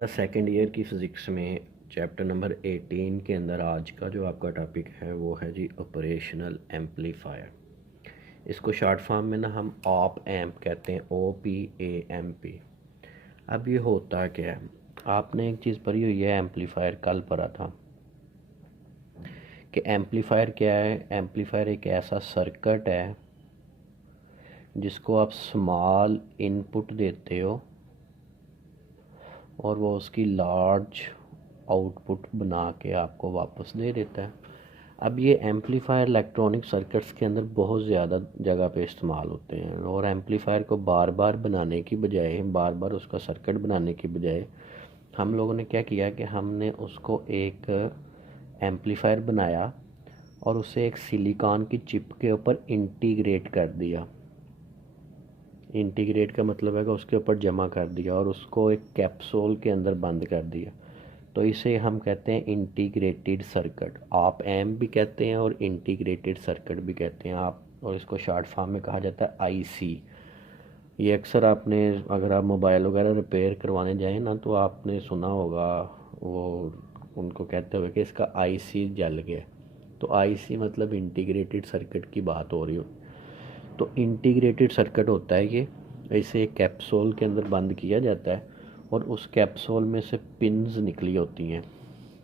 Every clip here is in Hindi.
सेकेंड ईयर की फ़िज़िक्स में चैप्टर नंबर 18 के अंदर आज का जो आपका टॉपिक है वो है जी ऑपरेशनल एम्पलीफायर। इसको शॉर्ट फॉर्म में ना हम ऑप एम्प कहते हैं, OPAMP। अब ये होता क्या है, आपने एक चीज़ पढ़ी हुई है, एम्पलीफायर कल पढ़ा था कि एम्पलीफायर क्या है। एम्पलीफायर एक ऐसा सर्किट है जिसको आप स्मॉल इनपुट देते हो और वो उसकी लार्ज आउटपुट बना के आपको वापस दे देता है। अब ये एम्पलीफायर इलेक्ट्रॉनिक सर्किट्स के अंदर बहुत ज़्यादा जगह पे इस्तेमाल होते हैं और एम्पलीफायर को बार बार बनाने की बजाय, बार बार उसका सर्किट बनाने की बजाय हम लोगों ने क्या किया कि हमने उसको एक एम्पलीफायर बनाया और उसे एक सिलिकॉन की चिप के ऊपर इंटीग्रेट कर दिया। इंटीग्रेट का मतलब है कि उसके ऊपर जमा कर दिया और उसको एक कैप्सूल के अंदर बंद कर दिया। तो इसे हम कहते हैं इंटीग्रेटेड सर्किट। आप एम भी कहते हैं और इंटीग्रेटेड सर्किट भी कहते हैं आप, और इसको शॉर्ट फॉर्म में कहा जाता है आईसी। ये अक्सर आपने, अगर आप मोबाइल वगैरह रिपेयर करवाने जाएं ना, तो आपने सुना होगा वो उनको कहते हुए कि इसका आईसी जल गया। तो आईसी मतलब इंटीग्रेटेड सर्किट की बात हो रही हो। तो इंटीग्रेटेड सर्किट होता है ये। इसे एक कैप्सूल के अंदर बंद किया जाता है और उस कैप्सूल में से पिन्स निकली होती हैं,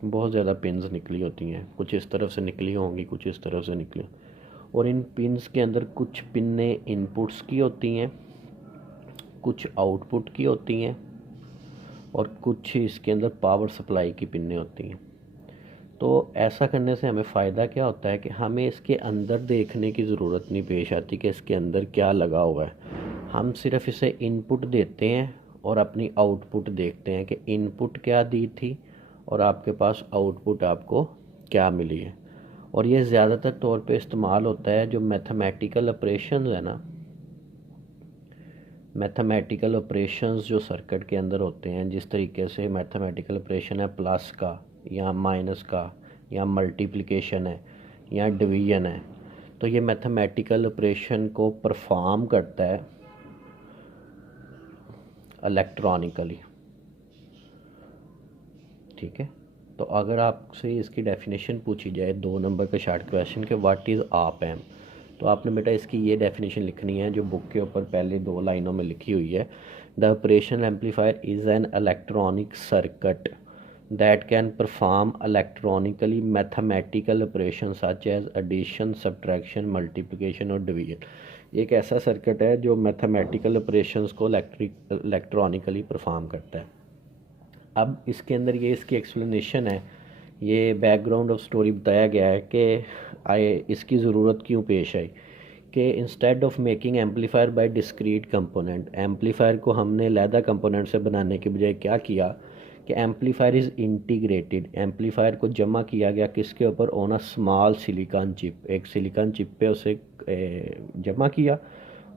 बहुत ज़्यादा पिन्स निकली होती हैं। कुछ इस तरफ से निकली होंगी, कुछ इस तरफ से निकली। और इन पिन्स के अंदर कुछ पिन्ने इनपुट्स की होती हैं, कुछ आउटपुट की होती हैं और कुछ इसके अंदर पावर सप्लाई की पिन्ने होती हैं। तो ऐसा करने से हमें फ़ायदा क्या होता है कि हमें इसके अंदर देखने की ज़रूरत नहीं पेश आती कि इसके अंदर क्या लगा हुआ है। हम सिर्फ इसे इनपुट देते हैं और अपनी आउटपुट देखते हैं कि इनपुट क्या दी थी और आपके पास आउटपुट आपको क्या मिली है। और ये ज़्यादातर तौर पे इस्तेमाल होता है जो मैथमेटिकल ऑपरेशंस है ना, मैथमेटिकल ऑपरेशंस जो सर्किट के अंदर होते हैं। जिस तरीके से मैथमेटिकल ऑपरेशन है प्लस का या माइनस का या मल्टीप्लिकेशन है या डिवीजन है, तो ये मैथमेटिकल ऑपरेशन को परफॉर्म करता है इलेक्ट्रॉनिकली। ठीक है, तो अगर आपसे इसकी डेफिनेशन पूछी जाए 2 नंबर का शॉर्ट क्वेश्चन के व्हाट इज़ ऑप एम्प, तो आपने बेटा इसकी ये डेफिनेशन लिखनी है जो बुक के ऊपर पहले 2 लाइनों में लिखी हुई है। The operational amplifier is an electronic circuit that can perform electronically mathematical operation such as addition, subtraction, multiplication और डिवीजन। ये एक ऐसा सर्किट है जो मैथमेटिकल ऑपरेशंस को इलेक्ट्रॉनिकली परफॉर्म करता है। अब इसके अंदर ये इसकी एक्सप्लेनेशन है, ये बैकग्राउंड ऑफ स्टोरी बताया गया है कि आए इसकी ज़रूरत क्यों पेश आई। कि instead of making amplifier by discrete component, amplifier को हमने लैदा कंपोनेंट से बनाने के बजाय क्या किया कि एम्पलीफायर इज़ इंटीग्रेटेड। एम्पलीफायर को जमा किया गया किसके ऊपर, on a small silicon chip. एक सिलिकॉन चिप पे उसे जमा किया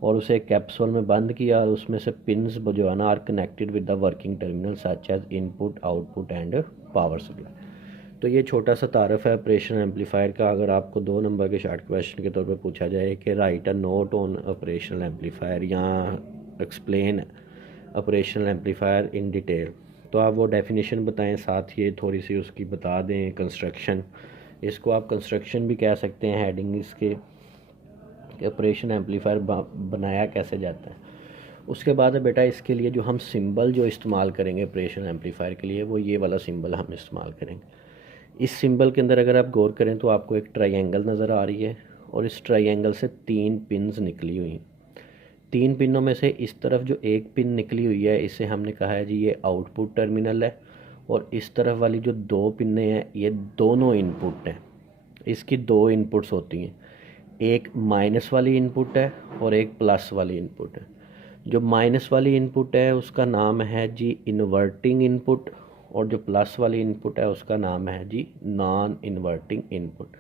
और उसे कैप्सूल में बंद किया और उसमें से पिन्स जो है ना are connected with the working terminal such as input, output and power supply. तो ये छोटा सा तारफ़ है ऑपरेशन एम्पलीफायर का। अगर आपको 2 नंबर के शॉर्ट क्वेश्चन के तौर पे पूछा जाए कि write a note on operational amplifier या explain operational amplifier in detail, तो आप वो डेफिनेशन बताएं, साथ ही थोड़ी सी उसकी बता दें कंस्ट्रक्शन। इसको आप कंस्ट्रक्शन भी कह सकते हैं हेडिंग इसके, ऑपरेशन एम्पलीफायर बनाया कैसे जाता है। उसके बाद है बेटा इसके लिए जो हम सिंबल जो इस्तेमाल करेंगे ऑपरेशन एम्पलीफायर के लिए, वो ये वाला सिंबल हम इस्तेमाल करेंगे। इस सिंबल के अंदर अगर आप गौर करें तो आपको एक ट्रायंगल नज़र आ रही है और इस ट्रायंगल से 3 पिन्स निकली हुई हैं। 3 पिनों में से इस तरफ जो एक पिन निकली हुई है इसे हमने कहा है जी ये आउटपुट टर्मिनल है, और इस तरफ वाली जो 2 पिनें हैं ये दोनों इनपुट हैं। इसकी 2 इनपुट्स होती हैं, एक माइनस वाली इनपुट है और एक प्लस वाली इनपुट है। जो माइनस वाली इनपुट है उसका नाम है जी इन्वर्टिंग इनपुट, और जो प्लस वाली इनपुट है उसका नाम है जी नॉन इन्वर्टिंग इनपुट।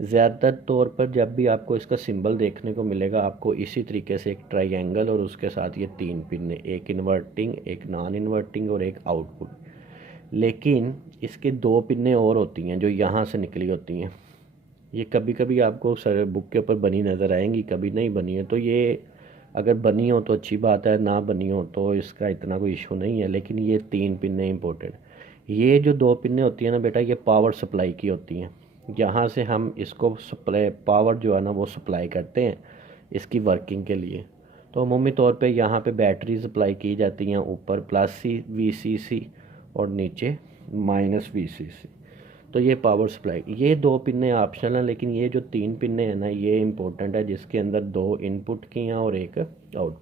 ज़्यादातर तौर पर जब भी आपको इसका सिंबल देखने को मिलेगा आपको इसी तरीके से एक ट्रायंगल और उसके साथ ये 3 पिन, एक इन्वर्टिंग, एक नॉन इन्वर्टिंग और एक आउटपुट। लेकिन इसके 2 पिनें और होती हैं जो यहाँ से निकली होती हैं। ये कभी कभी आपको सर बुक के ऊपर बनी नज़र आएंगी, कभी नहीं बनी है। तो ये अगर बनी हो तो अच्छी बात है, ना बनी हो तो इसका इतना कोई इशू नहीं है। लेकिन ये 3 पिनें इंपॉर्टेंट। ये जो 2 पिनें होती हैं ना बेटा, ये पावर सप्लाई की होती हैं। यहाँ से हम इसको सप्लाई पावर जो है ना वो सप्लाई करते हैं इसकी वर्किंग के लिए। तो अमूमी तौर पे यहाँ पे बैटरी सप्लाई की जाती हैं, ऊपर प्लस VCC और नीचे माइनस VCC। तो ये पावर सप्लाई, ये 2 पिनें ऑप्शनल हैं, लेकिन ये जो 3 पिनें हैं ना ये इंपॉर्टेंट है, जिसके अंदर 2 इनपुट की हैं और 1 आउट।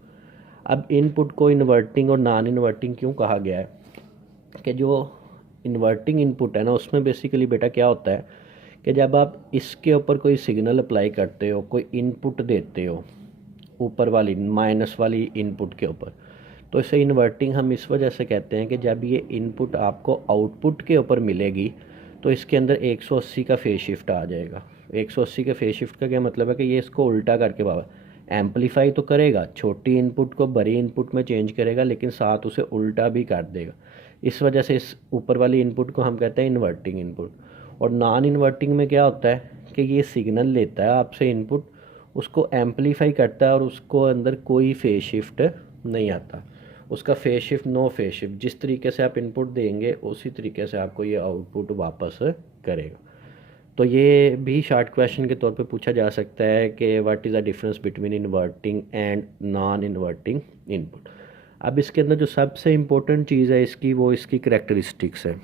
अब इनपुट को इन्वर्टिंग और नॉन इन्वर्टिंग क्यों कहा गया है कि जो इन्वर्टिंग इनपुट है ना उसमें बेसिकली बेटा क्या होता है कि जब आप इसके ऊपर कोई सिग्नल अप्लाई करते हो, कोई इनपुट देते हो ऊपर वाली माइनस वाली इनपुट के ऊपर, तो इसे इन्वर्टिंग हम इस वजह से कहते हैं कि जब ये इनपुट आपको आउटपुट के ऊपर मिलेगी तो इसके अंदर 180 का फेज शिफ्ट आ जाएगा। 180 के फेज शिफ्ट का क्या मतलब है कि ये इसको उल्टा करके बाबा एम्पलीफाई तो करेगा, छोटी इनपुट को बड़ी इनपुट में चेंज करेगा, लेकिन साथ उसे उल्टा भी कर देगा। इस वजह से इस ऊपर वाली इनपुट को हम कहते हैं इन्वर्टिंग इनपुट। और नॉन इन्वर्टिंग में क्या होता है कि ये सिग्नल लेता है आपसे इनपुट, उसको एम्पलीफाई करता है और उसको अंदर कोई फेज शिफ्ट नहीं आता, उसका phase shift no phase shift, जिस तरीके से आप इनपुट देंगे उसी तरीके से आपको ये आउटपुट वापस करेगा। तो ये भी शॉर्ट क्वेश्चन के तौर पे पूछा जा सकता है कि what is the difference between inverting and non inverting input. अब इसके अंदर जो सबसे इम्पोर्टेंट चीज़ है इसकी, वो इसकी करैक्टरिस्टिक्स है।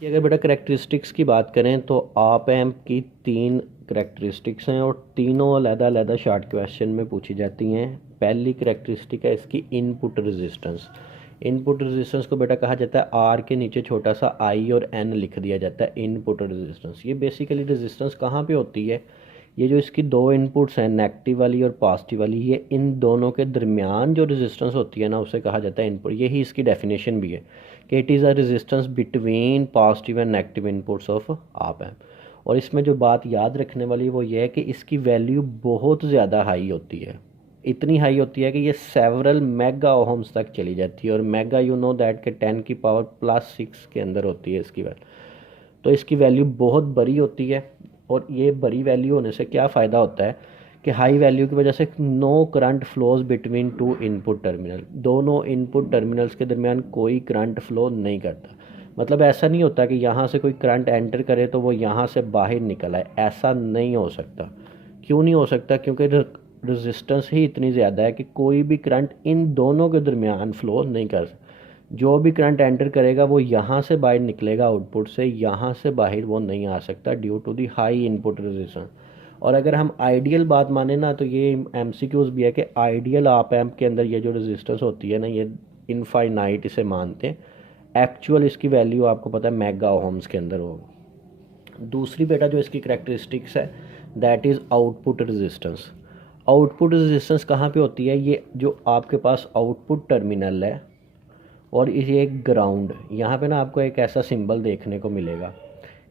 कि अगर बेटा करैक्टरिस्टिक्स की बात करें तो आप एम्प की 3 करैक्टरिस्टिक्स हैं और तीनों अलग-अलग शॉर्ट क्वेश्चन में पूछी जाती हैं। पहली करैक्टरिस्टिक है इसकी इनपुट रेजिस्टेंस। इनपुट रेजिस्टेंस को बेटा कहा जाता है आर के नीचे छोटा सा आई और एन लिख दिया जाता है, इनपुट रेजिस्टेंस। ये बेसिकली रेजिस्टेंस कहाँ पे होती है, ये जो इसकी 2 इनपुट्स हैं नेगेटिव वाली और पॉजिटिव वाली, ये इन दोनों के दरमियान जो रेजिस्टेंस होती है ना उसे कहा जाता है इनपुट। यही इसकी डेफिनेशन भी है कि it is a resistance between positive and negative inputs of op amp. और इसमें जो बात याद रखने वाली वो ये है कि इसकी वैल्यू बहुत ज़्यादा हाई होती है, इतनी हाई होती है कि ये सेवरल मेगा ओहम्स तक चली जाती है। और मेगा यू नो दैट के 10 की पावर +6 के अंदर होती है इसकी वैल्यू। तो इसकी वैल्यू बहुत बड़ी होती है। और ये बड़ी वैल्यू होने से क्या फ़ायदा होता है कि हाई वैल्यू की वजह से no current flows between 2 input terminal, दोनों इनपुट टर्मिनल्स के दरमियान कोई करंट फ्लो नहीं करता। मतलब ऐसा नहीं होता कि यहाँ से कोई करंट एंटर करे तो वो यहाँ से बाहर निकल आए, ऐसा नहीं हो सकता। क्यों नहीं हो सकता, क्योंकि रेजिस्टेंस ही इतनी ज़्यादा है कि कोई भी करंट इन दोनों के दरमियान फ्लो नहीं कर सकता। जो भी करंट एंटर करेगा वो यहाँ से बाहर निकलेगा आउटपुट से, यहाँ से बाहर वो नहीं आ सकता due to the high input resistance. और अगर हम आइडियल बात माने ना तो ये MCQs भी है कि आइडियल ऑप एम्प के अंदर ये जो रेजिस्टेंस होती है ना ये इनफाइनाइट इसे मानते हैं। एक्चुअल इसकी वैल्यू आपको पता है मेगा ओहम्स के अंदर होगा। दूसरी बेटा जो इसकी करैक्टरिस्टिक्स है that is output resistance. Output resistance कहाँ पे होती है, ये जो आपके पास आउटपुट टर्मिनल है और ये एक ग्राउंड, यहाँ पे ना आपको एक ऐसा सिंबल देखने को मिलेगा।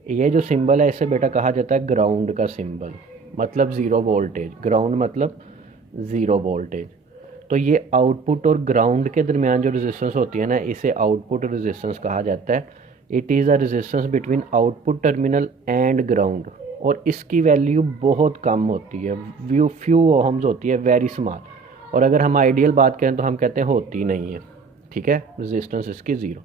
ये जो सिंबल है इसे बेटा कहा जाता है ग्राउंड का सिंबल, मतलब ज़ीरो वोल्टेज। ग्राउंड मतलब ज़ीरो वोल्टेज। तो ये आउटपुट और ग्राउंड के दरमियान जो रेजिस्टेंस होती है ना इसे आउटपुट रेजिस्टेंस कहा जाता है। It is a resistance between output terminal and ground. और इसकी वैल्यू बहुत कम होती है, फ्यू ओहम्स होती है, वेरी स्मॉल। और अगर हम आइडियल बात करें तो हम कहते हैं होती नहीं है, ठीक है, रेजिस्टेंस इसकी ज़ीरो।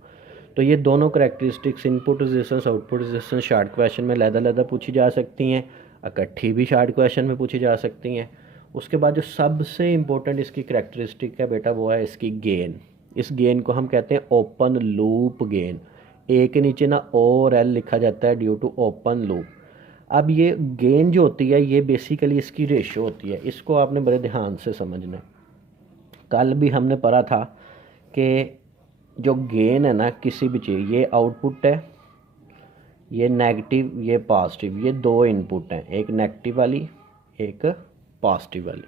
तो ये दोनों characteristics input resistance output resistance short question में अलग-अलग पूछी जा सकती हैं, इकट्ठी भी शॉर्ट क्वेश्चन में पूछी जा सकती हैं। उसके बाद जो सबसे इम्पोर्टेंट इसकी करैक्टरिस्टिक है बेटा वो है इसकी गेन। इस गेन को हम कहते हैं ओपन लूप गेन। ए के नीचे ना O और L लिखा जाता है ड्यू टू ओपन लूप। अब ये गेन जो होती है ये बेसिकली इसकी रेशो होती है, इसको आपने बड़े ध्यान से समझना है। कल भी हमने पढ़ा था कि जो गेन है ना किसी भी चीज़, ये आउटपुट है, ये नेगेटिव, ये पॉजिटिव, ये 2 इनपुट हैं, एक नेगेटिव वाली एक पॉजिटिव वाली।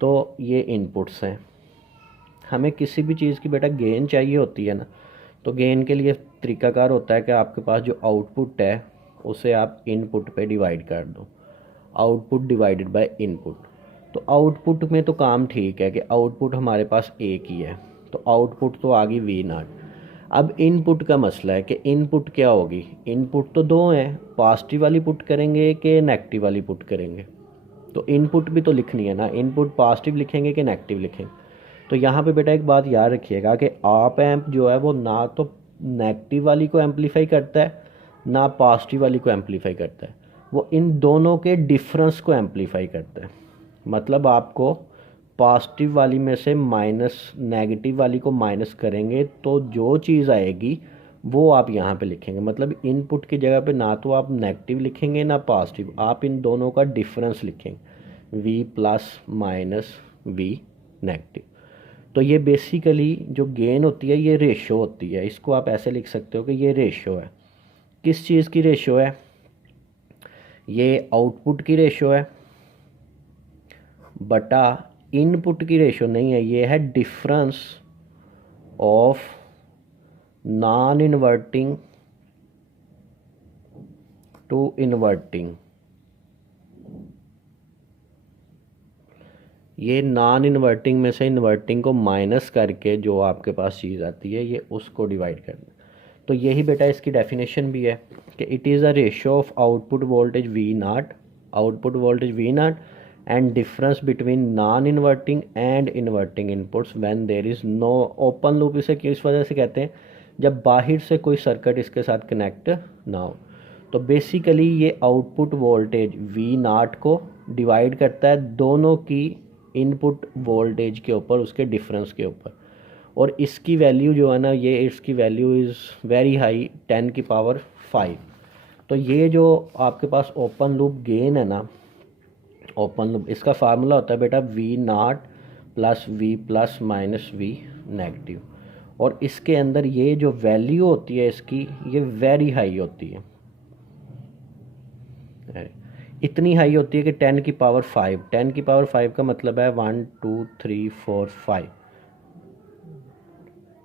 तो ये इनपुट्स हैं। हमें किसी भी चीज़ की बेटा गेन चाहिए होती है ना, तो गेन के लिए तरीकाकार होता है कि आपके पास जो आउटपुट है उसे आप इनपुट पे डिवाइड कर दो, आउटपुट डिवाइडेड बाय इनपुट। तो आउटपुट में तो काम ठीक है कि आउटपुट हमारे पास एक ही है, तो आउटपुट तो आ गई V0। अब इनपुट का मसला है कि इनपुट क्या होगी। इनपुट तो 2 हैं, पॉजिटिव वाली पुट करेंगे कि नेगेटिव वाली पुट करेंगे। तो इनपुट भी तो लिखनी है ना, इनपुट पॉजिटिव लिखेंगे कि नेगेटिव लिखेंगे। तो यहाँ पे बेटा एक बात याद रखिएगा कि आप एम्प जो है वो ना तो नेगेटिव वाली को एम्पलीफाई करता है ना पॉजिटिव वाली को एम्पलीफाई करता है, वो इन दोनों के डिफरेंस को एम्पलीफाई करता है। मतलब आपको पॉजिटिव वाली में से माइनस नेगेटिव वाली को माइनस करेंगे तो जो चीज़ आएगी वो आप यहाँ पे लिखेंगे। मतलब इनपुट की जगह पे ना तो आप नेगेटिव लिखेंगे ना पॉजिटिव, आप इन दोनों का डिफरेंस लिखेंगे, V plus minus V negative. तो ये बेसिकली जो गेन होती है ये रेशो होती है, इसको आप ऐसे लिख सकते हो कि ये रेशो है। किस चीज़ की रेशो है? ये आउटपुट की रेशो है बटा इनपुट की रेशो नहीं है, ये है difference of non inverting to inverting. ये नॉन इन्वर्टिंग में से इन्वर्टिंग को माइनस करके जो आपके पास चीज़ आती है ये उसको डिवाइड करना। तो यही बेटा इसकी डेफिनेशन भी है कि it is a ratio of output voltage V naught and difference between non inverting and inverting inputs when there is no open loop. इसे किस वजह से कहते हैं? जब बाहर से कोई सर्किट इसके साथ कनेक्ट ना हो। तो बेसिकली ये आउटपुट वोल्टेज वी नॉट को डिवाइड करता है दोनों की इनपुट वोल्टेज के ऊपर, उसके डिफरेंस के ऊपर। और इसकी वैल्यू जो है ना, ये इसकी वैल्यू इज़ वेरी हाई, 10 की पावर 5। तो ये जो आपके पास ओपन लूप गेन है ना, ओपन लूप, इसका फार्मूला होता है बेटा V naught plus V plus minus V negative. और इसके अंदर ये जो वैल्यू होती है इसकी, ये वेरी हाई होती है, इतनी हाई होती है कि 10 की पावर 5। 10 की पावर 5 का मतलब है 1 2 3 4 5।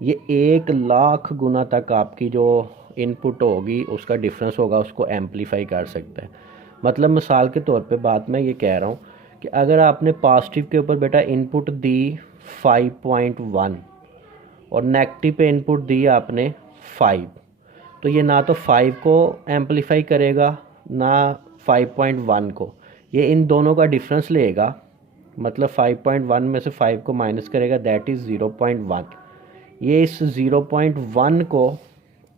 ये 1,00,000 गुना तक आपकी जो इनपुट होगी उसका डिफरेंस होगा, उसको एम्पलीफाई कर सकता है। मतलब मिसाल के तौर पे बात मैं ये कह रहा हूँ कि अगर आपने पॉजिटिव के ऊपर बेटा इनपुट दी 5.1 और नेगेटिव पे इनपुट दी आपने 5, तो ये ना तो 5 को एम्पलीफाई करेगा ना 5.1 को, ये इन दोनों का डिफरेंस लेगा। मतलब 5.1 में से 5 को माइनस करेगा, दैट इज़ 0.1। ये इस 0.1 को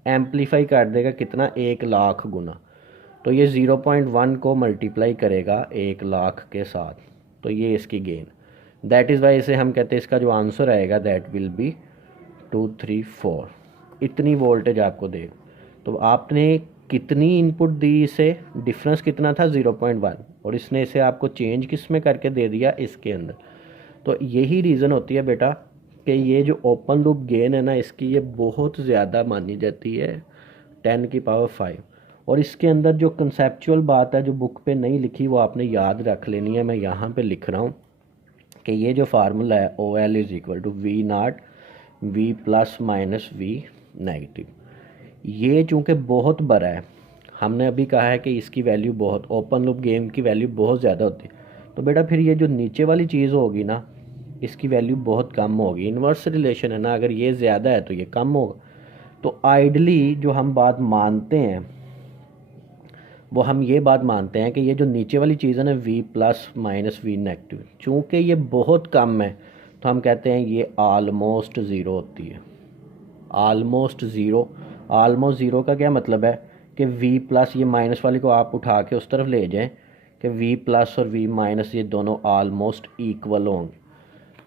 एम्पलीफाई कर देगा कितना? 1,00,000 गुना। तो ये 0.1 को मल्टीप्लाई करेगा 1,00,000 के साथ, तो ये इसकी गेन। दैट इज़ वाई इसे हम कहते हैं इसका जो आंसर आएगा दैट विल बी 234। इतनी वोल्टेज आपको देगा। तो आपने कितनी इनपुट दी, इसे डिफरेंस कितना था? 0.1, और इसने इसे आपको चेंज किस में करके दे दिया? इसके अंदर। तो यही रीज़न होती है बेटा कि ये जो ओपन लूप गेन है ना, इसकी ये बहुत ज़्यादा मानी जाती है, 10 की पावर 5। और इसके अंदर जो कंसेप्चुअल बात है जो बुक पे नहीं लिखी वो आपने याद रख लेनी है। मैं यहाँ पे लिख रहा हूँ कि ये जो फार्मूला है OL is equal to V naught V plus minus V negative. ये चूँकि बहुत बड़ा है, हमने अभी कहा है कि इसकी वैल्यू बहुत, ओपन लूप गेम की वैल्यू बहुत ज़्यादा होती है। तो बेटा फिर ये जो नीचे वाली चीज़ होगी ना, इसकी वैल्यू बहुत कम होगी। इन्वर्स रिलेशन है ना, अगर ये ज़्यादा है तो ये कम होगा। तो आइडली जो हम बात मानते हैं वो हम ये बात मानते हैं कि ये जो नीचे वाली चीज़ है ना, V plus minus V negative, चूँकि ये बहुत कम है तो हम कहते हैं ये आलमोस्ट ज़ीरो होती है। आलमोस्ट ज़ीरो, आलमोस्ट ज़ीरो का क्या मतलब है कि वी प्लस, ये माइनस वाली को आप उठा के उस तरफ ले जाएं कि वी प्लस और वी माइनस ये दोनों आलमोस्ट इक्वल होंगे।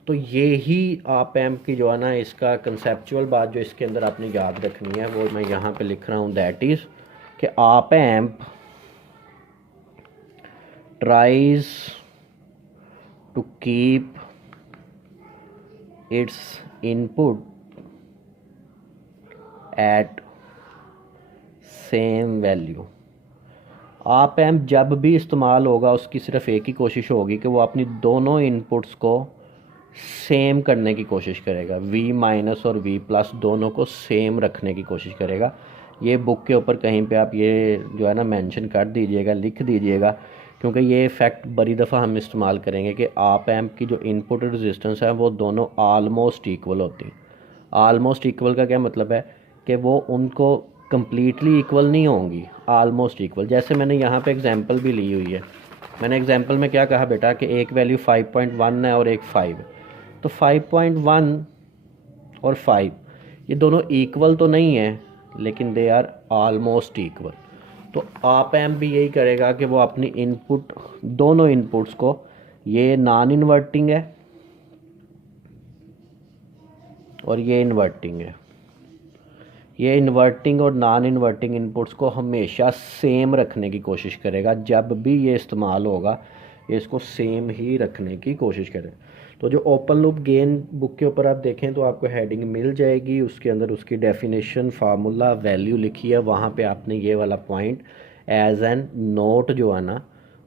तो ये ही आप एम्प की जो है ना, इसका कंसेप्चुअल बात जो इसके अंदर आपने याद रखनी है वो मैं यहाँ पे लिख रहा हूँ, दैट इज़ कि आप amp tries to keep its input at same value। आप एम्प जब भी इस्तेमाल होगा उसकी सिर्फ एक ही कोशिश होगी कि वो अपनी दोनों इनपुट्स को सेम करने की कोशिश करेगा, वी माइनस और वी प्लस दोनों को सेम रखने की कोशिश करेगा। ये बुक के ऊपर कहीं पे आप ये जो है ना मेंशन कर दीजिएगा, लिख दीजिएगा, क्योंकि ये फैक्ट बड़ी दफ़ा हम इस्तेमाल करेंगे कि आप एम्प की जो इनपुट रेजिस्टेंस है वो दोनों आलमोस्ट इक्वल होती हैं। आलमोस्ट इक्वल का क्या मतलब है कि वो उनको कम्प्लीटली इक्वल नहीं होंगी, आलमोस्ट इक्वल। जैसे मैंने यहाँ पे एग्जांपल भी ली हुई है मैंने एग्जांपल में क्या कहा बेटा कि एक वैल्यू 5.1 है और एक 5 है, तो 5.1 और 5 ये दोनों इक्वल तो नहीं है, लेकिन दे आर ऑलमोस्ट इक्वल। तो आप एम भी यही करेगा कि वो अपनी इनपुट, दोनों इनपुट्स को, ये नॉन इन्वर्टिंग है और ये इन्वर्टिंग है, ये इन्वर्टिंग और नॉन इन्वर्टिंग इनपुट्स को हमेशा सेम रखने की कोशिश करेगा। जब भी ये इस्तेमाल होगा ये इसको सेम ही रखने की कोशिश करेगा। तो जो ओपन लूप गेन बुक के ऊपर आप देखें तो आपको हेडिंग मिल जाएगी, उसके अंदर उसकी डेफिनेशन, फार्मूला, वैल्यू लिखी है। वहाँ पे आपने ये वाला पॉइंट एज एन नोट जो है ना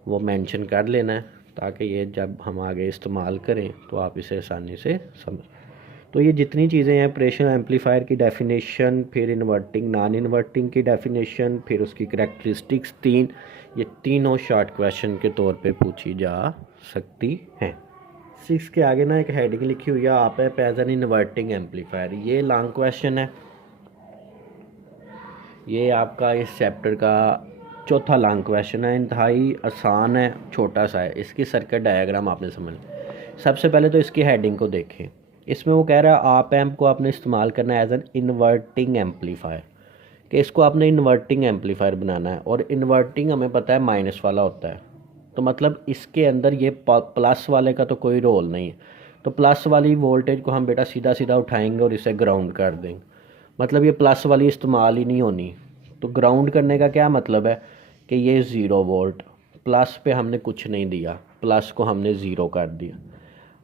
वो मेंशन कर लेना है, ताकि ये जब हम आगे इस्तेमाल करें तो आप इसे आसानी से समझ। तो ये जितनी चीज़ें हैं, ऑपरेशनल एम्पलीफायर की डेफिनेशन, फिर इन्वर्टिंग नॉन इन्वर्टिंग की डेफिनेशन, फिर उसकी करैक्टरिस्टिक्स 3, ये तीनों शॉर्ट क्वेश्चन के तौर पे पूछी जा सकती हैं। 6 के आगे ना एक हेडिंग लिखी हुई है, आप है एज एन इन्वर्टिंग एम्पलीफायर। ये लॉन्ग क्वेश्चन है, ये आपका इस चैप्टर का चौथा लॉन्ग क्वेश्चन है, इंतहाई आसान है, छोटा सा है। इसकी सर्किट डायग्राम आपने समझ। सबसे पहले तो इसकी हेडिंग को देखें। इसमें वो कह रहा है आप एम्प को आपने इस्तेमाल करना है एज एन इन्वर्टिंग एम्पलीफायर, कि इसको आपने इन्वर्टिंग एम्पलीफायर बनाना है। और इन्वर्टिंग हमें पता है माइनस वाला होता है, तो मतलब इसके अंदर ये प्लस वाले का तो कोई रोल नहीं है। तो प्लस वाली वोल्टेज को हम बेटा सीधा सीधा उठाएंगे और इसे ग्राउंड कर देंगे, मतलब ये प्लस वाली इस्तेमाल ही नहीं होनी। तो ग्राउंड करने का क्या मतलब है कि ये 0 वोल्ट, प्लस पे हमने कुछ नहीं दिया, प्लस को हमने 0 कर दिया।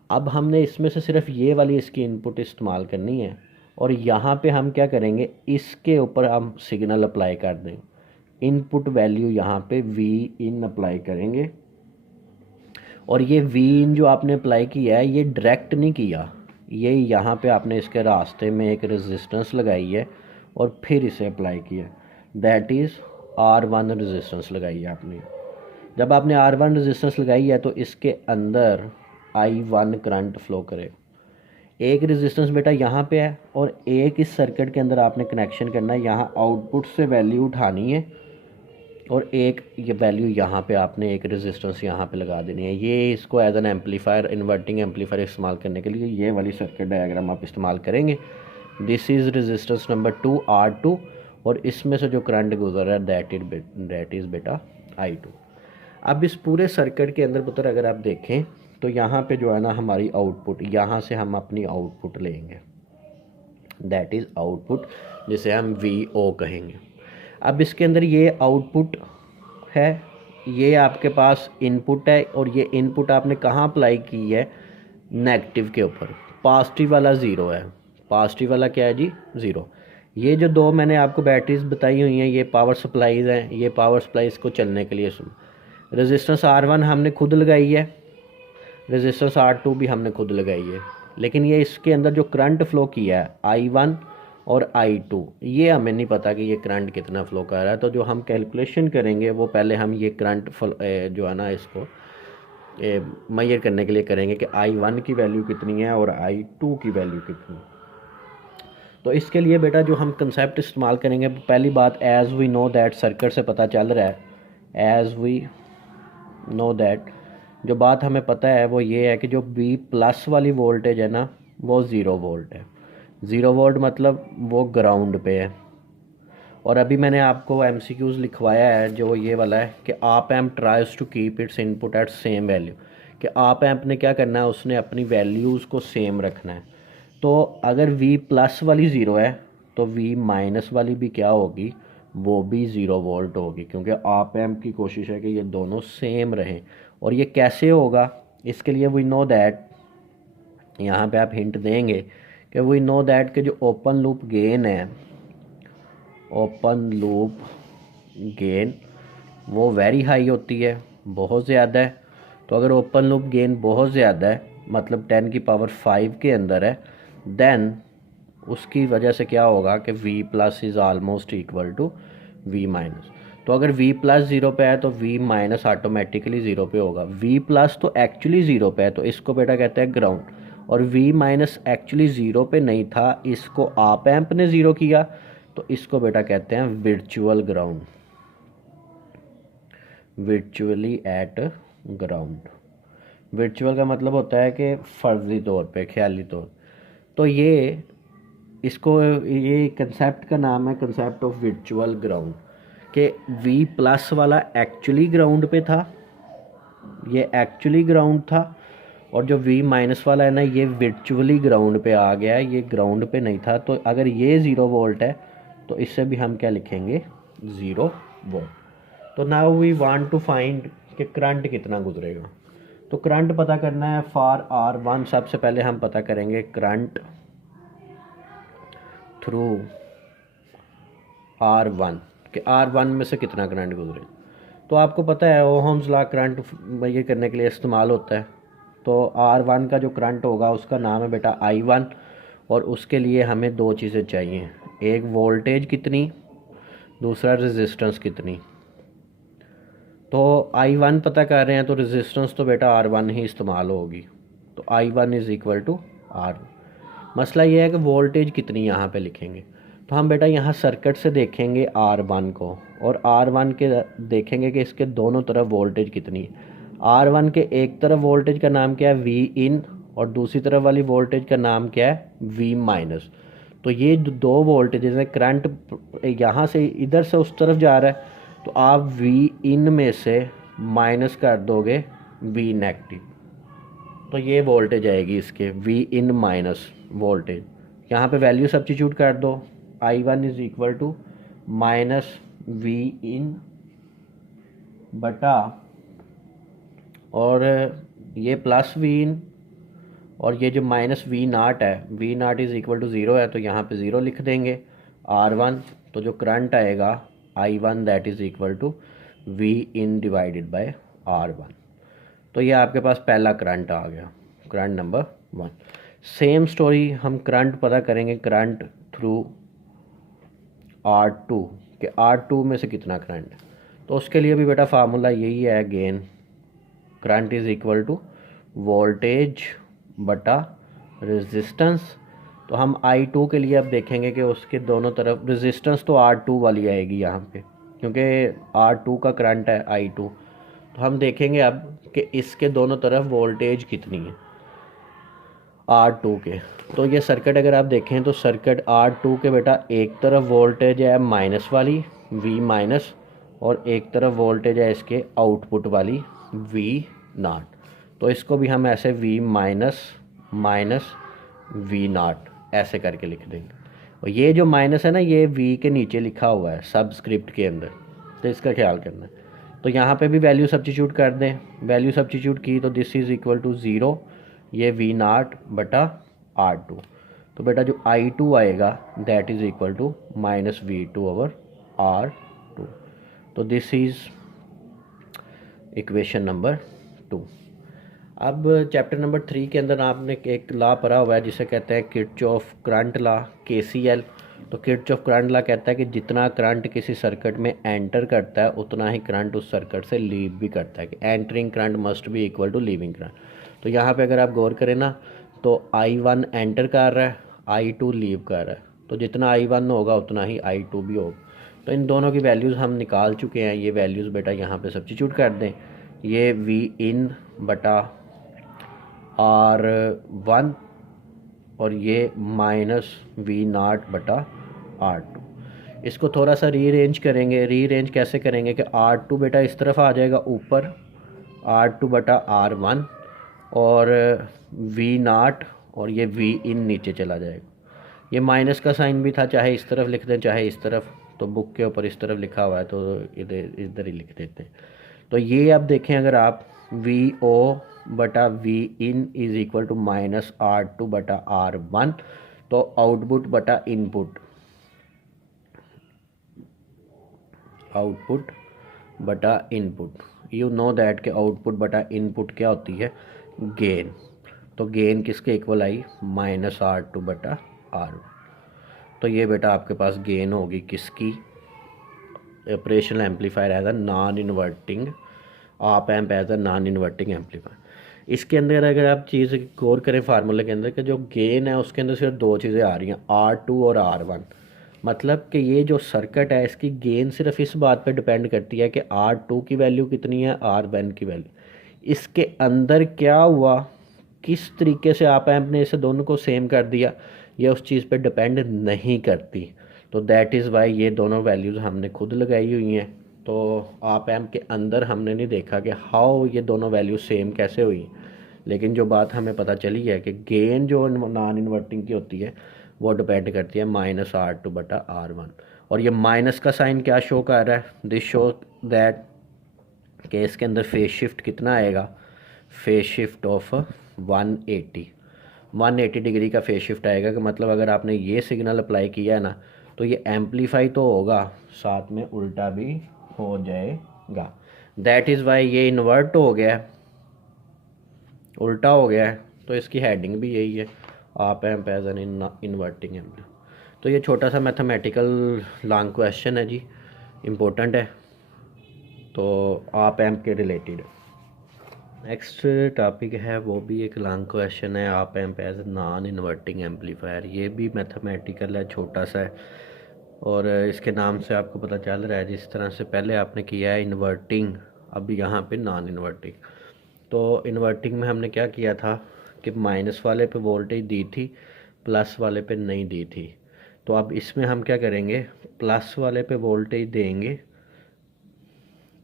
अब हमने इसमें से सिर्फ ये वाली इसकी इनपुट इस्तेमाल करनी है, और यहाँ पे हम क्या करेंगे, इसके ऊपर हम सिग्नल अप्लाई कर देंगे। इनपुट वैल्यू यहाँ पे वी इन अप्लाई करेंगे, और ये वी इन जो आपने अप्लाई किया है ये डायरेक्ट नहीं किया, ये यहाँ पे आपने इसके रास्ते में एक रेजिस्टेंस लगाई है और फिर इसे अप्लाई किया, दैट इज़ R1 रेजिस्टेंस लगाई है आपने। जब आपने R1 रेजिस्टेंस लगाई है तो इसके अंदर I1 करंट फ्लो करे। एक रेजिस्टेंस बेटा यहाँ पे है और एक इस सर्किट के अंदर आपने कनेक्शन करना है, यहाँ आउटपुट से वैल्यू उठानी है और एक ये वैल्यू यहाँ पे आपने एक रेजिस्टेंस यहाँ पे लगा देनी है। ये इसको as an amplifier, inverting amplifier इस्तेमाल करने के लिए ये वाली सर्किट डायग्राम आप इस्तेमाल करेंगे। This is resistance number 2 R2, और इसमें से जो करंट गुजर रहा है दैट इज़ बेटा I2। अब इस पूरे सर्किट के अंदर पुत्र अगर आप देखें तो यहाँ पे जो है ना हमारी आउटपुट, यहाँ से हम अपनी आउटपुट लेंगे, दैट इज़ आउटपुट, जिसे हम VO कहेंगे। अब इसके अंदर ये आउटपुट है, ये आपके पास इनपुट है, और ये इनपुट आपने कहाँ अप्लाई की है, नेगेटिव के ऊपर। पॉजिटिव वाला 0 है, पॉजिटिव वाला क्या है जी 0। ये जो दो मैंने आपको बैटरीज बताई हुई हैं ये पावर सप्लाईज हैं, ये पावर सप्लाईज को चलने के लिए रेजिस्टेंस R1 हमने खुद लगाई है, रेजिस्टेंस R2 भी हमने खुद लगाई है, लेकिन ये इसके अंदर जो करंट फ्लो किया है I1 और I2 ये हमें नहीं पता कि ये करंट कितना फ्लो कर रहा है। तो जो हम कैलकुलेशन करेंगे वो पहले हम ये करंट जो है ना इसको मेजर करने के लिए करेंगे कि I1 की वैल्यू कितनी है और I2 की वैल्यू कितनी है। तो इसके लिए बेटा जो हम कंसेप्ट इस्तेमाल करेंगे, पहली बात as we know that, circuit से पता चल रहा है, एज़ वी नो दैट जो बात हमें पता है वो ये है कि जो B प्लस वाली वोल्टेज है ना वो 0 वोल्ट है। 0 वोल्ट मतलब वो ग्राउंड पे है। और अभी मैंने आपको MCQs लिखवाया है जो ये वाला है कि आप amp tries to keep its input at same value, कि आप एम्प ने क्या करना है, उसने अपनी वैल्यूज़ को सेम रखना है। तो अगर V प्लस वाली 0 है तो V माइनस वाली भी क्या होगी, वो भी 0 वोल्ट होगी, क्योंकि आप एम्प की कोशिश है कि ये दोनों सेम रहें। और ये कैसे होगा, इसके लिए वी नो दैट, यहाँ पे आप हिंट देंगे कि वी नो दैट के जो ओपन लूप गेन है, ओपन लूप गेन वो वेरी हाई होती है, बहुत ज़्यादा है। तो अगर ओपन लूप गेन बहुत ज़्यादा है मतलब 10 की पावर 5 के अंदर है, देन उसकी वजह से क्या होगा कि V plus is almost equal to V minus. तो अगर V प्लस 0 पे है तो V माइनस ऑटोमेटिकली 0 पे होगा। V प्लस तो एक्चुअली 0 पे है तो इसको बेटा कहते हैं ग्राउंड, और V माइनस एक्चुअली 0 पे नहीं था, इसको आप एम्प ने 0 किया तो इसको बेटा कहते हैं virtual ground, virtually eight ground. Virtual का मतलब होता है कि फ़र्ज़ी तौर पे, ख्याली तौर। तो ये इसको, ये कंसेप्ट का नाम है कंसेप्ट ऑफ वर्चुअल ग्राउंड, कि वी प्लस वाला एक्चुअली ग्राउंड पे था, ये एक्चुअली ग्राउंड था, और जो वी माइनस वाला है ना, ये वर्चुअली ग्राउंड पे आ गया है, ये ग्राउंड पे नहीं था। तो अगर ये 0 वोल्ट है तो इससे भी हम क्या लिखेंगे, 0 वोल्ट। तो now we want to find कि करंट कितना गुजरेगा। तो करंट पता करना है फॉर R1। सबसे पहले हम पता करेंगे करंट थ्रू R1, कि R1 में से कितना करंट गुजरेगा। तो आपको पता है ओहम्स लॉ करंट ये करने के लिए इस्तेमाल होता है। तो R1 का जो करंट होगा उसका नाम है बेटा I1, और उसके लिए हमें दो चीज़ें चाहिए, एक वोल्टेज कितनी, दूसरा रेजिस्टेंस कितनी। तो I1 पता कर रहे हैं तो रेजिस्टेंस तो बेटा R1 ही इस्तेमाल होगी। तो I1 is equal to R। मसला ये है कि वोल्टेज कितनी यहाँ पे लिखेंगे। तो हम बेटा यहाँ सर्किट से देखेंगे R1 को, और R1 के देखेंगे कि इसके दोनों तरफ वोल्टेज कितनी है। R1 के एक तरफ वोल्टेज का नाम क्या है, V इन, और दूसरी तरफ वाली वोल्टेज का नाम क्या है, V माइनस। तो ये दो वोल्टेजेस हैं, करंट यहाँ से इधर से उस तरफ जा रहा है, तो आप V इन में से माइनस कर दोगे V नेगेटिव, तो ये वोल्टेज आएगी इसके, V इन माइनस वोल्टेज। यहाँ पे वैल्यू सब्स्टिट्यूट कर दो, I1 is equal to minus V in बटा, और ये प्लस V इन, और ये जो माइनस V नाट है, V naught is equal to 0 है, तो यहाँ पे 0 लिख देंगे। R1, तो जो करंट आएगा I1 that is equal to V in divided by R1। तो ये आपके पास पहला करंट आ गया, करंट नंबर 1। सेम स्टोरी हम करंट पता करेंगे, करंट थ्रू R2, कि R2 में से कितना करंट है। तो उसके लिए भी बेटा फार्मूला यही है, again current is equal to voltage बटा रेजिस्टेंस। तो हम I2 के लिए अब देखेंगे कि उसके दोनों तरफ रेजिस्टेंस तो R2 वाली आएगी यहाँ पे, क्योंकि R2 का करंट है I2। तो हम देखेंगे अब कि इसके दोनों तरफ वोल्टेज कितनी है R2 के। तो ये सर्किट अगर आप देखें तो सर्किट R2 के बेटा एक तरफ वोल्टेज है माइनस वाली V माइनस, और एक तरफ वोल्टेज है इसके आउटपुट वाली V नाट। तो इसको भी हम ऐसे V माइनस माइनस V नाट ऐसे करके लिख देंगे। और ये जो माइनस है ना, ये V के नीचे लिखा हुआ है सबस्क्रिप्ट के अंदर, तो इसका ख्याल करना है। तो यहाँ पे भी वैल्यू सब्स्टिट्यूट कर दें, वैल्यू सब्स्टिट्यूट की तो दिस इज़ इक्वल टू 0, ये V नाट बटा R2। तो बेटा जो I2 आएगा that is equal to minus V2 over R2। तो दिस इज़ इक्वेशन नंबर 2। अब चैप्टर नंबर 3 के अंदर आपने एक लॉ पढ़ा हुआ है जिसे कहते हैं किरचॉफ करंट लॉ, KCL। तो किरचॉफ करंट लॉ कहता है कि जितना करंट किसी सर्किट में एंटर करता है उतना ही करंट उस सर्किट से लीव भी करता है, कि entering current must be equal to leaving current. तो यहाँ पे अगर आप गौर करें ना, तो I1 एंटर कर रहा है, I2 लीव कर रहा है, तो जितना I1 होगा उतना ही I2 भी होगा। तो इन दोनों की वैल्यूज़ हम निकाल चुके हैं, ये वैल्यूज़ बेटा यहाँ पे सब्स्टिट्यूट कर दें। ये V इन बटा R1, और ये माइनस V नाट बटा R2। इसको थोड़ा सा रीअरेंज करेंगे। रीअरेंज कैसे करेंगे कि R2 बेटा इस तरफ आ जाएगा ऊपर, R2 बटा R1, और V नाट और ये V इन नीचे चला जाएगा। ये माइनस का साइन भी था, चाहे इस तरफ लिख दें चाहे इस तरफ, तो बुक के ऊपर इस तरफ लिखा हुआ है तो इधर इधर ही लिख देते हैं। तो ये अब देखें, अगर आप VO बटा V in is equal to minus R2 बटा R1, तो आउटपुट बटा इनपुट, आउटपुट बटा इनपुट, यू नो दैट के आउटपुट बटा इनपुट क्या होती है, गेन। तो गेन किसके इक्वल आई, माइनस R2 बटा R1। तो ये बेटा आपके पास गेन होगी किसकी, operational amplifier as a non inverting, आप amp as a non inverting amplifier. इसके अंदर अगर आप चीज़ गौर करें फार्मूले के अंदर कि जो गेन है उसके अंदर सिर्फ दो चीज़ें आ रही हैं, R2 और R1। मतलब कि ये जो सर्किट है इसकी गेन सिर्फ इस बात पे डिपेंड करती है कि R2 की वैल्यू कितनी है, R1 की वैल्यू। इसके अंदर क्या हुआ, किस तरीके से आप एम्प ने इसे दोनों को सेम कर दिया, ये उस चीज़ पे डिपेंड नहीं करती। तो दैट इज़ वाई ये दोनों वैल्यूज़ हमने खुद लगाई हुई हैं। तो आप एम्प के अंदर हमने नहीं देखा कि हाउ ये दोनों वैल्यू सेम कैसे हुई, लेकिन जो बात हमें पता चली है कि गेन जो नॉन इन्वर्टिंग की होती है वो डिपेंड करती है -R2/R1। और ये माइनस का साइन क्या शो कर रहा है, दिस शो दैट कि इसके अंदर फेज शिफ्ट कितना आएगा, फेज शिफ्ट ऑफ 180 डिग्री का फेज शिफ्ट आएगा। कि मतलब अगर आपने ये सिग्नल अप्लाई किया है ना, तो ये एम्पलीफाई तो होगा, साथ में उल्टा भी हो जाएगा। दैट इज़ वाई ये इन्वर्ट हो गया है, उल्टा हो गया है। तो इसकी हेडिंग भी यही है, op amp as an inverting amp. तो ये छोटा सा मैथमेटिकल लॉन्ग क्वेश्चन है जी, इम्पोर्टेंट है, तो आप एम्प के रिलेटेड। नेक्स्ट टॉपिक है वो भी एक लॉन्ग क्वेश्चन है, op amp as non inverting amplifier. ये भी मैथमेटिकल है, छोटा सा है, और इसके नाम से आपको पता चल रहा है जिस तरह से पहले आपने किया है इन्वर्टिंग, अब यहाँ पे नॉन इन्वर्टिंग। तो इन्वर्टिंग में हमने क्या किया था कि माइनस वाले पे वोल्टेज दी थी, प्लस वाले पे नहीं दी थी। तो अब इसमें हम क्या करेंगे, प्लस वाले पे वोल्टेज देंगे,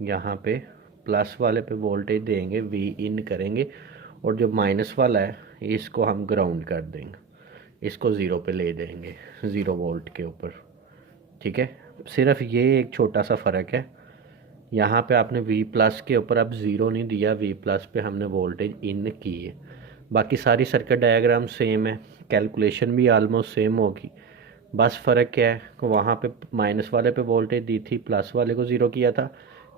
यहाँ पे प्लस वाले पे वोल्टेज देंगे, वी इन करेंगे, और जो माइनस वाला है इसको हम ग्राउंड कर देंगे, इसको ज़ीरो पे ले देंगे, 0 वोल्ट के ऊपर। ठीक है, सिर्फ ये एक छोटा सा फ़र्क है, यहाँ पे आपने वी प्लस के ऊपर अब ज़ीरो नहीं दिया, वी प्लस पे हमने वोल्टेज इन की है। बाकी सारी सर्किट डायग्राम सेम है, कैलकुलेशन भी आलमोस्ट सेम होगी। बस फ़र्क क्या है कि वहाँ पे माइनस वाले पे वोल्टेज दी थी, प्लस वाले को ज़ीरो किया था।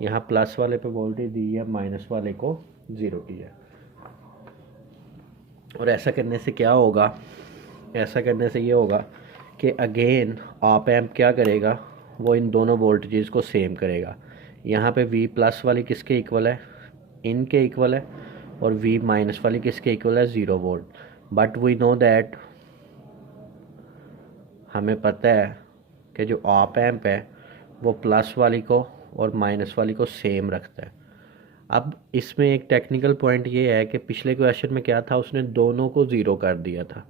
यहाँ प्लस वाले पे वोल्टेज दी है, माइनस वाले को ज़ीरो किया। और ऐसा करने से क्या होगा, ऐसा करने से ये होगा कि अगेन आप एम्प क्या करेगा, वो इन दोनों वोल्टेजेस को सेम करेगा। यहाँ पे वी प्लस वाली किसके इक्वल है, इन के इक्वल है, और वी माइनस वाली किसके इक्वल है, 0 volt. But we know that, हमें पता है कि जो आप एम्प है वो प्लस वाली को और माइनस वाली को सेम रखता है। अब इसमें एक टेक्निकल पॉइंट ये है कि पिछले क्वेश्चन में क्या था, उसने दोनों को ज़ीरो कर दिया था।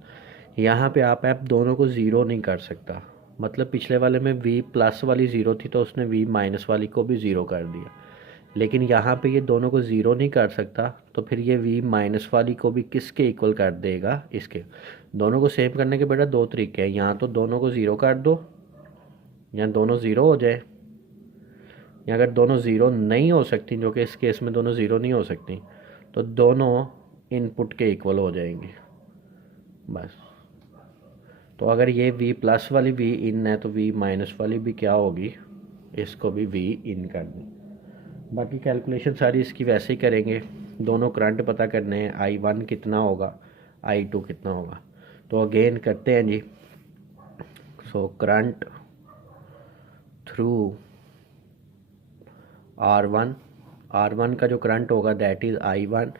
यहाँ पे आप ऐप दोनों को ज़ीरो नहीं कर सकता। मतलब पिछले वाले में वी प्लस वाली ज़ीरो थी तो उसने वी माइनस वाली को भी ज़ीरो कर दिया, लेकिन यहाँ पे ये दोनों को ज़ीरो नहीं कर सकता, तो फिर ये वी माइनस वाली को भी किसके इक्वल कर देगा, इसके। दोनों को सेम करने के बेटा दो तरीके हैं, यहाँ तो दोनों को ज़ीरो कर दो, या दोनों ज़ीरो हो जाए, या अगर दोनों ज़ीरो नहीं हो सकती, जो कि इस केस में दोनों ज़ीरो नहीं हो सकती, तो दोनों इनपुट के इक्वल हो जाएंगे बस। तो अगर ये v प्लस वाली v इन है तो v माइनस वाली भी क्या होगी, इसको भी v इन कर दें। बाकी कैलकुलेशन सारी इसकी वैसे ही करेंगे। दोनों करंट पता करने हैं, I1 कितना होगा, I2 कितना होगा। तो अगेन करते हैं जी। सो करंट थ्रू R1 का जो करंट होगा that is I1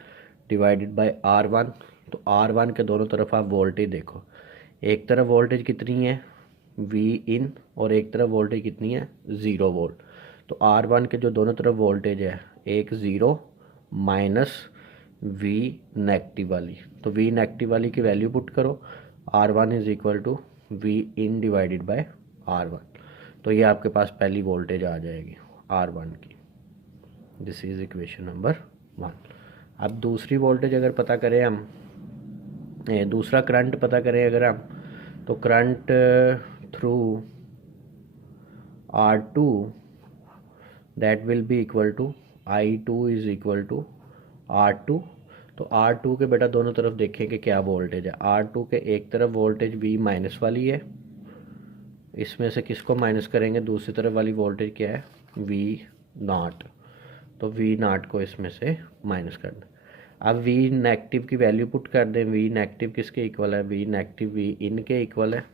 divided by R1। तो R1 के दोनों तरफ आप वोल्टेज देखो, एक तरफ वोल्टेज कितनी है V इन, और एक तरफ वोल्टेज कितनी है 0 वोल्ट। तो R1 के जो दोनों तरफ वोल्टेज है, एक 0 माइनस V नेगेटिव वाली, तो V नेगेटिव वाली की वैल्यू पुट करो, R1 is equal to V in divided by R1। तो ये आपके पास पहली वोल्टेज आ जाएगी R1 की। This is equation number 1। अब दूसरी वोल्टेज अगर पता करें हम, दूसरा करंट पता करें अगर हम, तो current through R2 that will be equal to I2 is equal to R2। तो R2 के बेटा दोनों तरफ देखें कि क्या वोल्टेज है। R2 के एक तरफ वोल्टेज V माइनस वाली है, इसमें से किसको माइनस करेंगे, दूसरी तरफ वाली वोल्टेज क्या है V नॉट, तो V नॉट को इसमें से माइनस कर दें। अब V नेगेटिव की वैल्यू पुट कर दें, V नेगेटिव किसके इक्वल है, V नेगेटिव V इन के इक्वल है।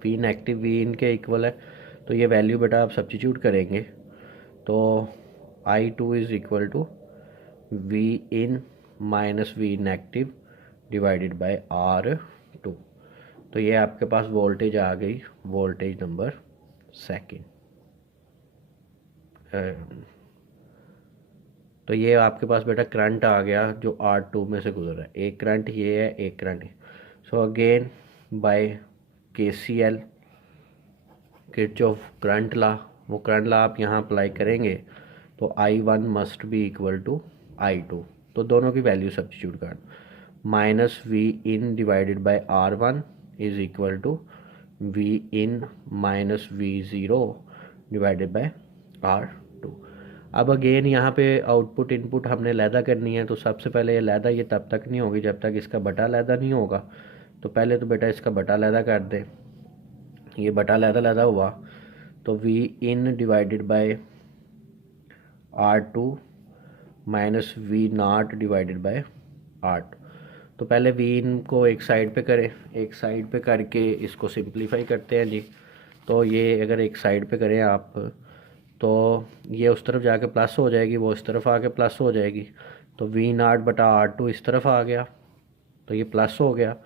V नेगेटिव V इन के इक्वल है, तो ये वैल्यू बेटा आप सब्स्टिट्यूट करेंगे, तो I2 is equal to V in minus V negative divided by R2। तो ये आपके पास वोल्टेज आ गई, वोल्टेज नंबर सेकंड। तो ये आपके पास बेटा करंट आ गया जो R2 में से गुजर रहा है, एक करंट ये है, एक current. So again by KCL Kirchhoff current law, वो करंट ला आप यहाँ अप्लाई करेंगे तो I1 must be equal to I2। तो दोनों की वैल्यू सब्स्टिट्यूट कर दो। Minus V in divided by R1 is equal to V in minus V0 divided by R2। अब अगेन यहाँ पे आउटपुट इनपुट हमने लैदा करनी है, तो सबसे पहले ये लैदा ये तब तक नहीं होगी जब तक इसका बटा लैदा नहीं होगा। तो पहले तो बेटा इसका बटा लैदा कर दे, ये बटा लैदा हुआ तो V in divided by R2 minus V naught divided by R2। तो पहले वी इन को एक साइड पे करें, एक साइड पे करके इसको सिंप्लीफाई करते हैं जी। तो ये अगर एक साइड पे करें आप तो ये उस तरफ जाके प्लस हो जाएगी, वो इस तरफ आके प्लस हो जाएगी। तो वी नाट बटा R2 इस तरफ आ गया तो ये प्लस हो गया।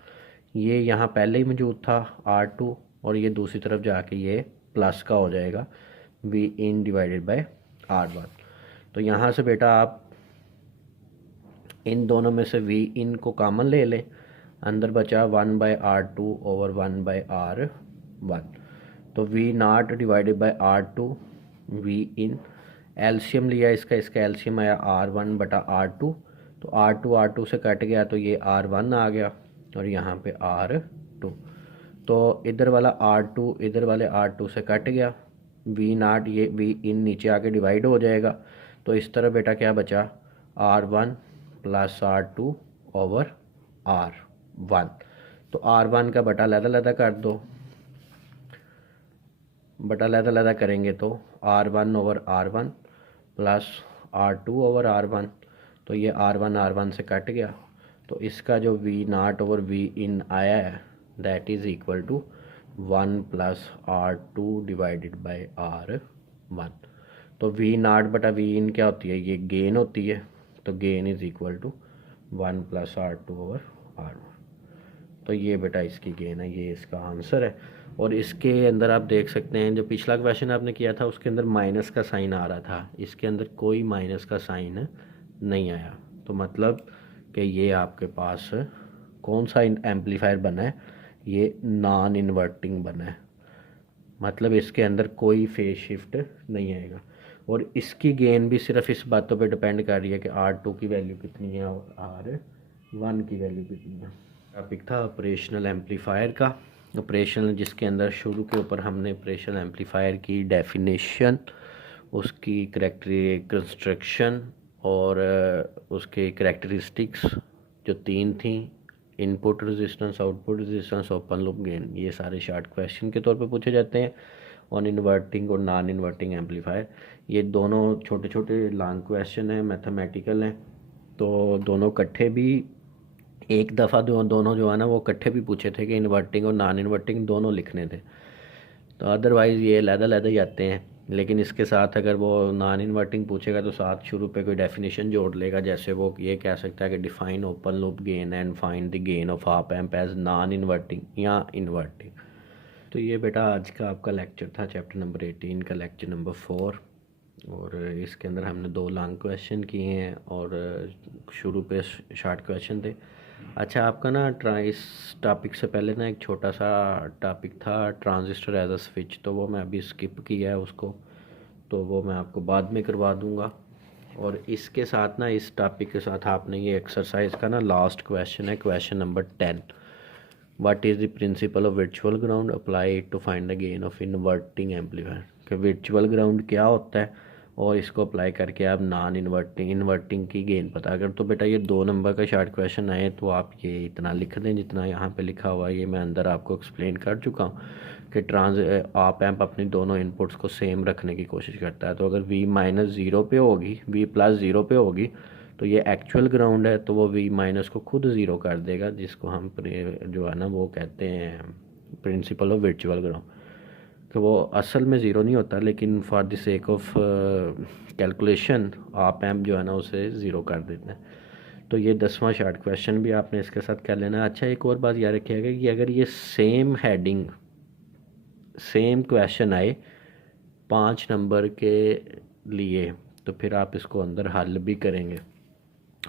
ये यहाँ पहले ही मौजूद था R2 और ये दूसरी तरफ जाके ये प्लस का हो जाएगा we in divided by R1। तो यहाँ से बेटा आप इन दोनों में से वी इन को कॉमन ले लें, अंदर बचा 1/R2 ओवर 1/R1। तो V naught divided by R2 V in, LCM लिया इसका, इसका एलसीएम आया R1 बटा R2। तो R2 से कट गया तो ये R1 आ गया और यहाँ पे R2। तो इधर वाला R2 इधर वाले R2 से कट गया, वी नाट ये वी इन नीचे आके डिवाइड हो जाएगा। तो इस तरह बेटा क्या बचा R1 plus R2 over R1। तो R1 का बटा लैदा कर दो, बटा लैदा करेंगे तो R1 over R1 plus R2 over R1। तो ये R1 से कट गया तो इसका जो V naught over V in आया है that is equal to 1 plus R2 divided by R1। तो वी नाट बटा वी इन क्या होती है, ये गेन होती है। तो gain is equal to 1 plus R2 over R1। तो ये बेटा इसकी गेन है, ये इसका आंसर है। और इसके अंदर आप देख सकते हैं जो पिछला क्वेश्चन आपने किया था उसके अंदर माइनस का साइन आ रहा था, इसके अंदर कोई माइनस का साइन नहीं आया। तो मतलब कि ये आपके पास कौन सा एम्पलीफायर बना है, ये नॉन इन्वर्टिंग बना है, मतलब इसके अंदर कोई फेज शिफ्ट नहीं आएगा। और इसकी गेन भी सिर्फ इस बातों पे डिपेंड कर रही है कि R2 की वैल्यू कितनी है और R1 की वैल्यू कितनी है। टॉपिक था ऑपरेशनल एम्पलीफायर का, ऑपरेशनल जिसके अंदर शुरू के ऊपर हमने ऑपरेशनल एम्पलीफायर की डेफिनेशन, उसकी कंस्ट्रक्शन और उसके करैक्टरिस्टिक्स जो 3 थी, input resistance, output resistance, open loop gain, ये सारे शॉर्ट क्वेश्चन के तौर पे पूछे जाते हैं ऑन इन्वर्टिंग और नॉन इन्वर्टिंग एम्पलीफायर। ये दोनों छोटे छोटे लॉन्ग क्वेश्चन हैं, मैथमेटिकल हैं। तो दोनों इकट्ठे भी एक दफ़ा दोनों जो है ना वो इकट्ठे भी पूछे थे कि इन्वर्टिंग और नॉन इन्वर्टिंग दोनों लिखने थे। तो अदरवाइज़ ये लैदा ही आते हैं, लेकिन इसके साथ अगर वो नॉन इन्वर्टिंग पूछेगा तो साथ शुरू पे कोई डेफिनेशन जोड़ लेगा। जैसे वो ये कह सकता है कि define open loop gain and find the gain of op amp as non inverting या इन्वर्टिंग। तो ये बेटा आज का आपका लेक्चर था, चैप्टर नंबर 18 का लेक्चर नंबर 4। और इसके अंदर हमने 2 लॉन्ग क्वेश्चन किए हैं और शुरू पे शॉर्ट क्वेश्चन थे। अच्छा, आपका ना इस टॉपिक से पहले ना एक छोटा सा टॉपिक था ट्रांजिस्टर एज अ स्विच, तो वो मैं अभी स्किप किया है उसको, तो वो मैं आपको बाद में करवा दूंगा। और इसके साथ ना इस टॉपिक के साथ आपने ये एक्सरसाइज का ना लास्ट क्वेश्चन है, question number 10, what is the principle of virtual ground, apply it to find the gain of inverting amplifier. कि वर्चुअल ग्राउंड क्या होता है और इसको अप्लाई करके आप नॉन इन्वर्टिंग की गेन पता कर। तो बेटा ये 2 नंबर का शॉर्ट क्वेश्चन आए तो आप ये इतना लिख दें जितना यहाँ पे लिखा हुआ है, ये मैं अंदर आपको एक्सप्लेन कर चुका हूँ कि ऑप एम्प अपनी दोनों इनपुट्स को सेम रखने की कोशिश करता है। तो अगर V माइनस 0 पे होगी, V प्लस 0 पे होगी तो ये एक्चुअल ग्राउंड है, तो वो V माइनस को खुद 0 कर देगा, जिसको हम जो है ना वो कहते हैं प्रिंसिपल ऑफ वर्चुअल ग्राउंड। तो वो असल में ज़ीरो नहीं होता, लेकिन for the sake of calculation op amp जो है ना उसे ज़ीरो कर देते हैं। तो ये 10वां शॉर्ट क्वेश्चन भी आपने इसके साथ कर लेना है। अच्छा, एक और बात याद रखिएगा कि अगर ये सेम हेडिंग सेम क्वेश्चन आए 5 नंबर के लिए तो फिर आप इसको अंदर हल भी करेंगे।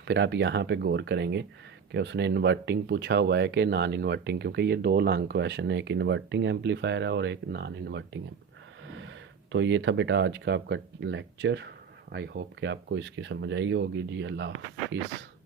फिर आप यहाँ पे गौर करेंगे कि उसने इन्वर्टिंग पूछा हुआ है कि नॉन इन्वर्टिंग, क्योंकि ये दो लॉन्ग क्वेश्चन है, एक इन्वर्टिंग एम्पलीफायर है और एक नॉन इन्वर्टिंग है। तो ये था बेटा आज का आपका लेक्चर। आई होप कि आपको इसकी समझ आई होगी जी। अल्लाह हाफिज़।